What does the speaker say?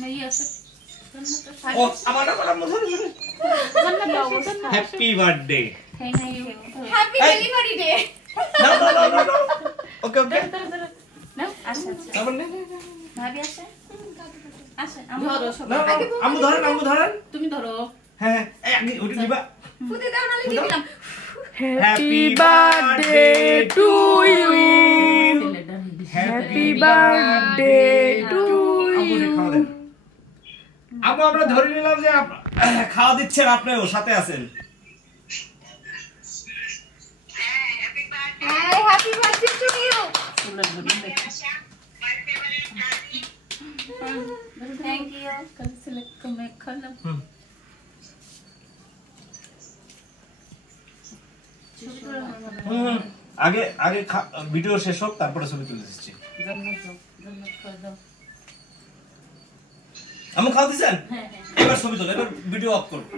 नहीं ऐसे ओ हमारा happy birthday thank you happy delivery day no okay okay ना अच्छा सामने ভাবি আসে আসে ধরো না আমু ধরেন তুমি ধরো হ্যাঁ আগে ওটা দিবা ফুটে দাও নালে দিয়ে দিলাম happy birthday to you happy birthday to you আমরা ধরে নিলাম যে খাওয়া দিচ্ছেন আপনি ওর সাথে আছেন happy birthday to you thank you कल सिलेक्ट को मैं खा আগে আগে ভিডিও শেষ হোক তারপরে ছবি তুলে দিচ্ছি আমি খাওয়া দিছেন এবার ছবি তোলে এবার ভিডিও অফ করব